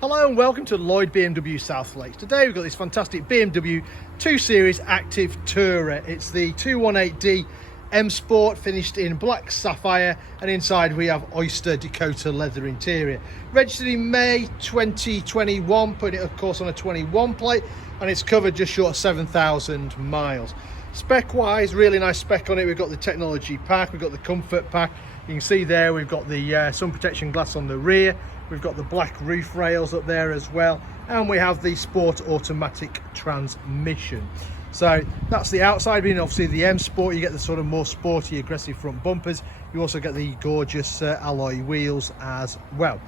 Hello and welcome to Lloyd BMW South Lakes. Today we've got this fantastic BMW 2 Series Active Tourer. It's the 218D M Sport, finished in Black Sapphire, and inside we have Oyster Dakota leather interior. Registered in May 2021, putting it of course on a 21 plate, and it's covered just short of 7,000 miles. Spec wise, really nice spec on it. We've got the technology pack, we've got the comfort pack. You can see there we've got the sun protection glass on the rear, we've got the black roof rails up there as well, and we have the sport automatic transmission. So that's the outside. Being obviously the M Sport, you get the sort of more sporty, aggressive front bumpers. You also get the gorgeous alloy wheels as well.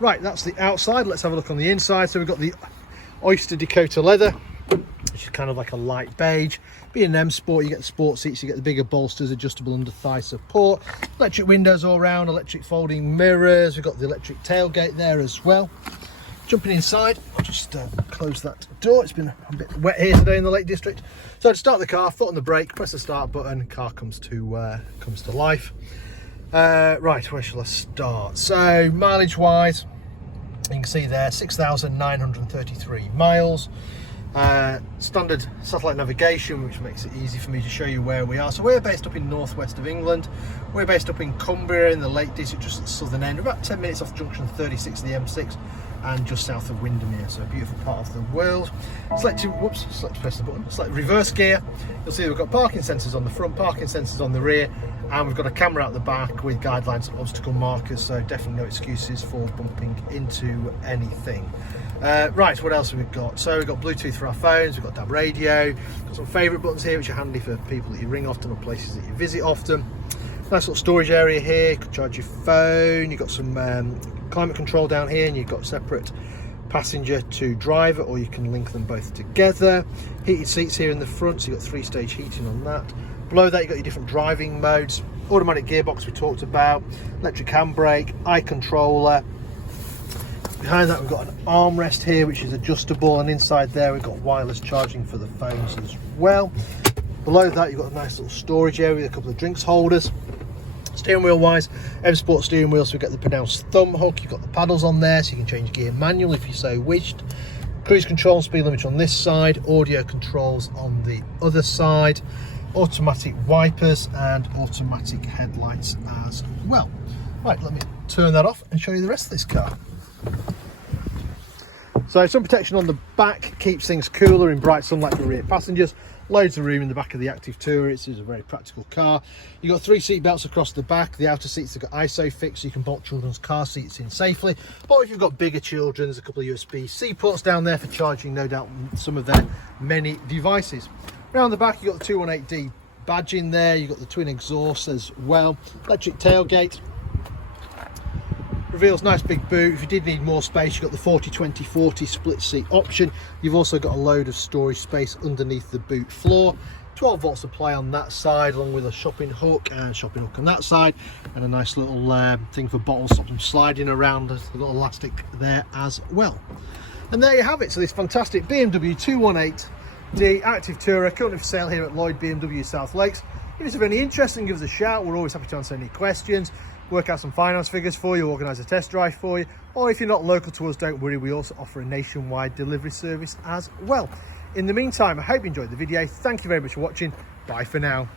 Right, that's the outside. Let's have a look on the inside. So we've got the Oyster Dakota leather, which is kind of like a light beige. Being an M Sport, you get the sport seats, you get the bigger bolsters, adjustable under thigh support, electric windows all round, electric folding mirrors. We've got the electric tailgate there as well. Jumping inside, I'll just close that door. It's been a bit wet here today in the Lake District. So to start the car, foot on the brake, press the start button, car comes to life. Right, where shall I start? So mileage wise, you can see there 6,933 miles. Standard satellite navigation, which makes it easy for me to show you where we are. So we're based up in northwest of England. We're based up in Cumbria in the Lake District, just at the southern end. We're about 10 minutes off junction 36 of the M6 and just south of Windermere, so a beautiful part of the world. Select press the button. Select reverse gear. You'll see we've got parking sensors on the front, parking sensors on the rear, and we've got a camera out the back with guidelines and obstacle markers, so definitely no excuses for bumping into anything. Right, what else have we got? So we've got Bluetooth for our phones, we've got DAB radio, got some favourite buttons here which are handy for people that you ring often or places that you visit often. Nice little storage area here, you can charge your phone. You've got some climate control down here, and you've got separate passenger to driver, or you can link them both together. Heated seats here in the front, so you've got 3-stage heating on that. Below that you've got your different driving modes, automatic gearbox we talked about, electric handbrake, eye controller. Behind that we've got an armrest here which is adjustable, and inside there we've got wireless charging for the phones as well. Below that you've got a nice little storage area with a couple of drinks holders. Steering wheel wise, M Sport steering wheel, so we've got the pronounced thumb hook, you've got the paddles on there so you can change gear manual if you so wished. Cruise control and speed limiter on this side, audio controls on the other side, automatic wipers and automatic headlights as well. Right, let me turn that off and show you the rest of this car. So sun protection on the back keeps things cooler in bright sunlight for rear passengers. Loads of room in the back of the Active Tourer. It's a very practical car. You've got 3 seat belts across the back. The outer seats have got ISOFIX, so you can bolt children's car seats in safely. Or if you've got bigger children, there's a couple of USB-C ports down there for charging, no doubt, some of their many devices. Around the back, you've got the 218D badge in there. You've got the twin exhausts as well. Electric tailgate. Reveals nice big boot. If you did need more space, you've got the 40-20-40 split seat option. You've also got a load of storage space underneath the boot floor. 12 volt supply on that side, along with a shopping hook on that side, and a nice little thing for bottles, stop them sliding around. There's a little elastic there as well. And there you have it. So this fantastic BMW 218D Active Tourer, currently for sale here at Lloyd BMW South Lakes. If it's of any interest, then give us a shout. We're always happy to answer any questions, work out some finance figures for you, organise a test drive for you, or if you're not local to us, don't worry, we also offer a nationwide delivery service as well. In the meantime, I hope you enjoyed the video. Thank you very much for watching. Bye for now.